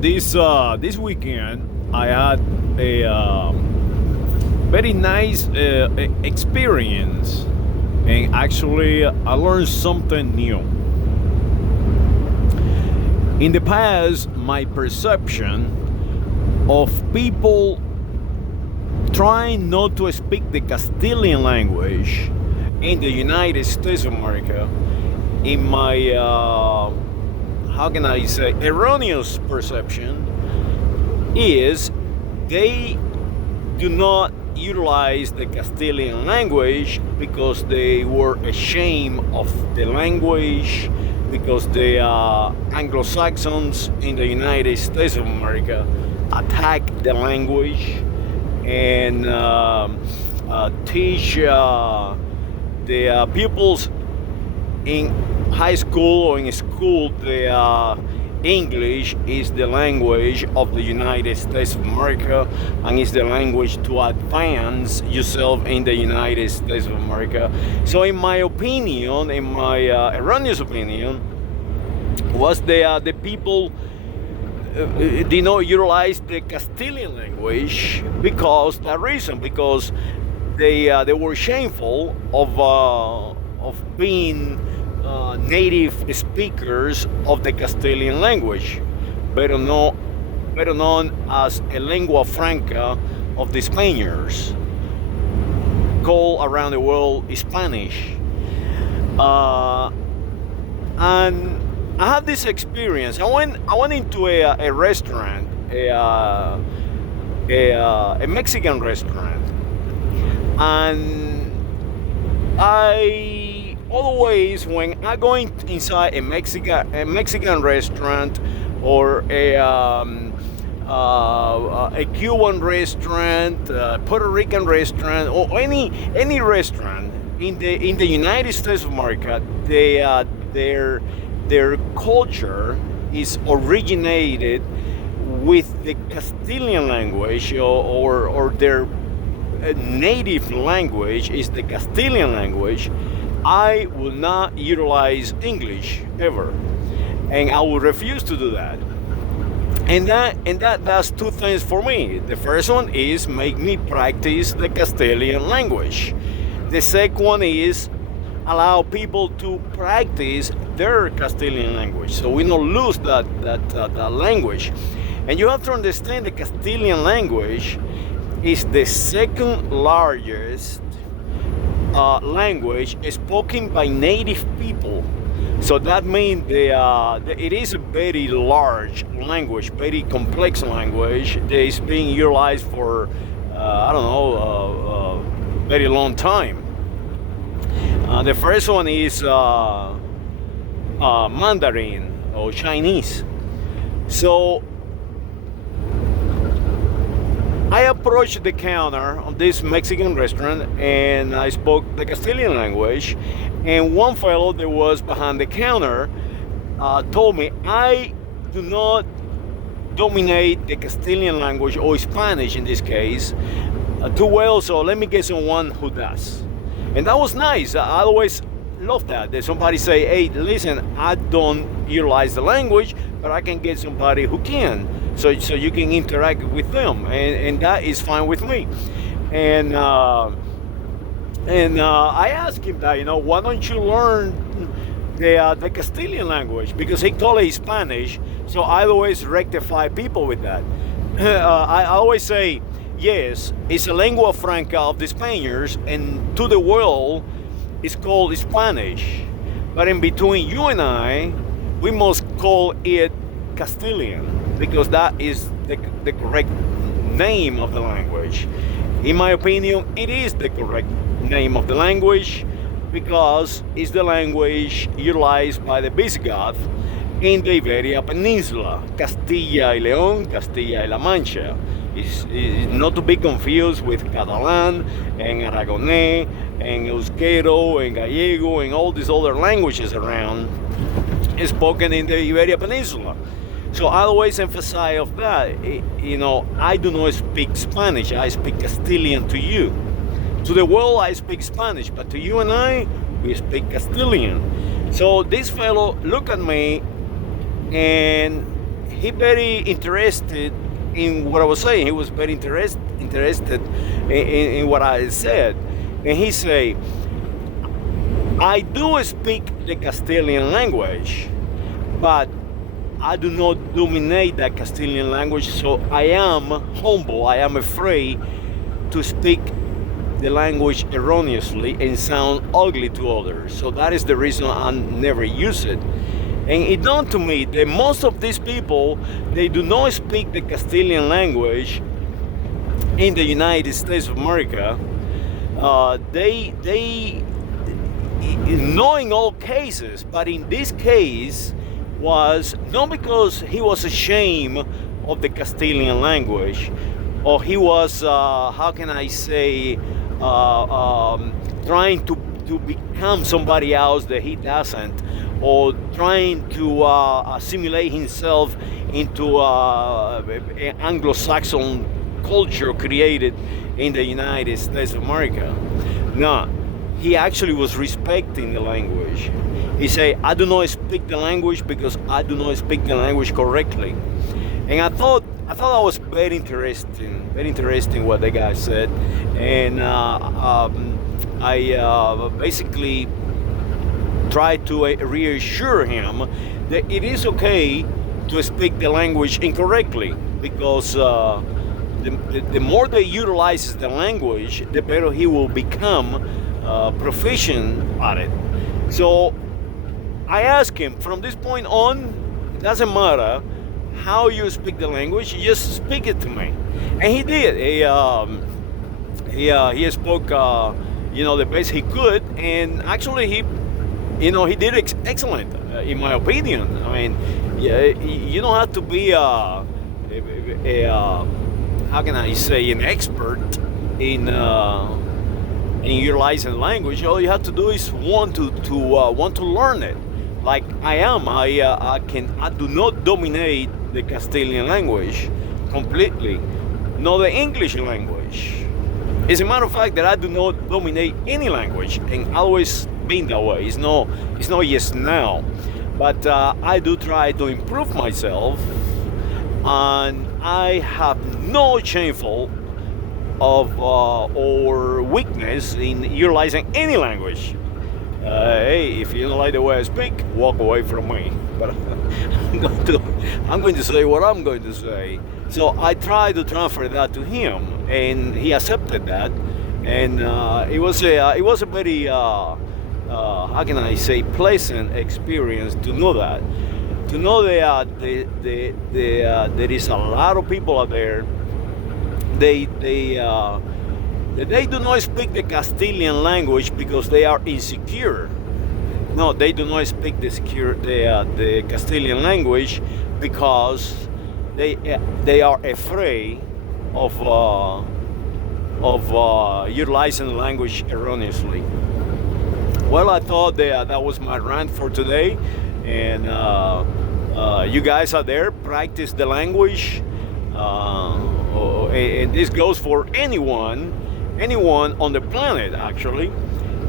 This weekend I had a very nice experience, and actually I learned something new. In the past, my perception of people trying not to speak the Castilian language in the United States of America, in my how can I say erroneous perception, is they do not utilize the Castilian language because they were ashamed of the language, because the Anglo-Saxons in the United States of America attacked the language and teach the pupils in high school or in school the English is the language of the United States of America and is the language to advance yourself in the United States of America. So in my opinion, in my erroneous opinion, was the people did not utilize the Castilian language because that reason, because they were shameful of being native speakers of the Castilian language, better known as a lingua franca of the Spaniards, called around the world Spanish. And I have this experience. I went into a restaurant, a Mexican restaurant, and I always, when I go inside a Mexican restaurant or a Cuban restaurant, Puerto Rican restaurant, or any restaurant in the United States of America, their culture is originated with the Castilian language, or their native language is the Castilian language. I will not utilize English ever, and I will refuse to do that. And that does two things for me. The first one is make me practice the Castilian language. The second one is allow people to practice their Castilian language, so we don't lose that language. And you have to understand the Castilian language is the second largest language spoken by native people. So that means it is a very large language, very complex language that is being utilized for I don't know, very long time. The first one is Mandarin or Chinese. So I approached the counter of this Mexican restaurant and I spoke the Castilian language. And one fellow that was behind the counter told me, I do not dominate the Castilian language, or Spanish in this case, too well, so let me get someone who does. And that was nice. I always love that somebody say, hey, listen, I don't utilize the language, but I can get somebody who can, so you can interact with them, and that is fine with me. And I asked him that, why don't you learn the Castilian language? Because he called it Spanish, so I always rectify people with that. I always say, yes, it's a lingua franca of the Spaniards, and to the world, it's called Spanish. But in between you and I, we must call it Castilian, because that is the correct name of the language. In my opinion, it is the correct name of the language because it's the language utilized by the Visigoths in the Iberia Peninsula, Castilla y León, Castilla y La Mancha. It's not to be confused with Catalan and Aragonés and Euskero and Gallego and all these other languages around spoken in the Iberia Peninsula. So I always emphasize of that. I do not speak Spanish. I speak Castilian to you. To the world, I speak Spanish, but to you and I, we speak Castilian. So this fellow looked at me and he very interested in what I was saying. He was very interested in what I said, and he say, I do speak the Castilian language, but I do not dominate that Castilian language, so I am humble. I am afraid to speak the language erroneously and sound ugly to others. So that is the reason I never use it. And it dawned to me that most of these people, they do not speak the Castilian language in the United States of America. They not in all cases, but in this case was not because he was ashamed of the Castilian language, or he was, how can I say, trying to become somebody else that he doesn't, or trying to assimilate himself into an Anglo-Saxon culture created in the United States of America. No, he actually was respecting the language. He said, I do not speak the language because I do not speak the language correctly. And I thought that was very interesting what the guy said. And I basically tried to reassure him that it is okay to speak the language incorrectly, because the more they utilizes the language, the better he will become proficient at it. So I asked him, from this point on, it doesn't matter how you speak the language, you just speak it to me. And he did. He spoke the best he could, and actually he did excellent in my opinion. I mean, yeah, you don't have to be how can I say, an expert in utilizing language. All you have to do is want to learn it. Like I am. I do not dominate the Castilian language completely, nor the English language. As a matter of fact, that I do not dominate any language, and always been that way. It's not just now, but I do try to improve myself, and I have no shameful of or weakness in utilizing any language. Hey, if you don't like the way I speak, walk away from me. But I'm going to say what I'm going to say. So I tried to transfer that to him, and he accepted that. And it was a very how can I say, pleasant experience to know that. To know that there is a lot of people out there. They do not speak the Castilian language because they are insecure. No, they do not speak the Castilian language because they are afraid of utilizing the language erroneously. Well, I thought that was my rant for today, and you guys out there, practice the language. And this goes for anyone on the planet. Actually,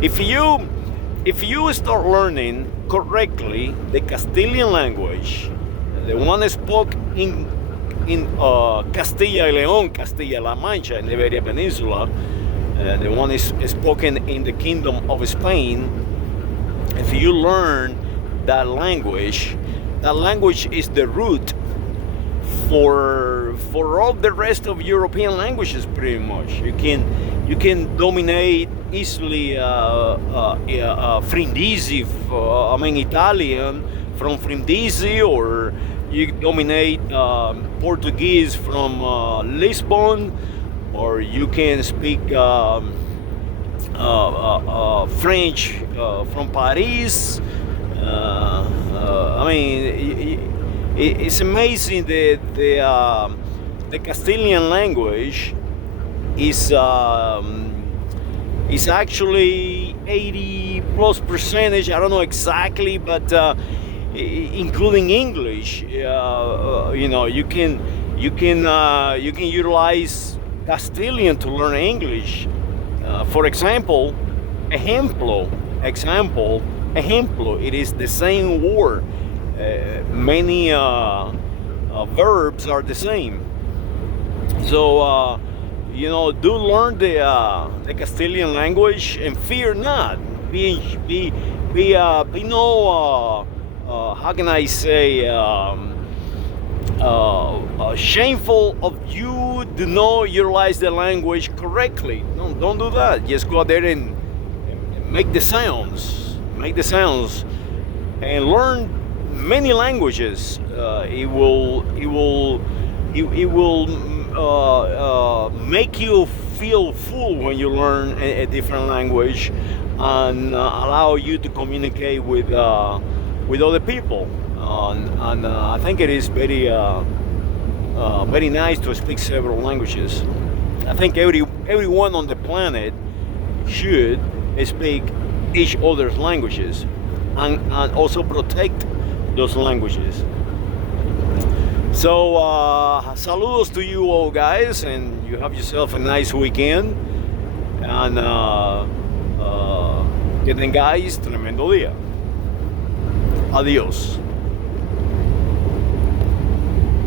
if you start learning correctly the Castilian language, the one spoken in Castilla y León, Castilla-La Mancha, in the Iberian Peninsula, the one is spoken in the Kingdom of Spain. If you learn that language is the root for all the rest of European languages. Pretty much, you can dominate easily Frindisi, Italian from Frindisi, or you dominate Portuguese from Lisbon, or you can speak French from Paris. It's amazing that the Castilian language is actually 80+%. I don't know exactly, but including English, you can utilize Castilian to learn English. For example, ejemplo. It is the same word. Many verbs are the same. So do learn the Castilian language and fear not. Be no how can I say shameful of you do not utilize the language correctly. Don't do that. Just go out there and make the sounds, and learn many languages. It will make you feel full when you learn a different language, and allow you to communicate with other people. And I think it is very nice to speak several languages. I think everyone on the planet should speak each other's languages, and also protect those languages. So, saludos to you all, guys, and you have yourself a nice weekend. And que tengáis tremendo día. Adiós.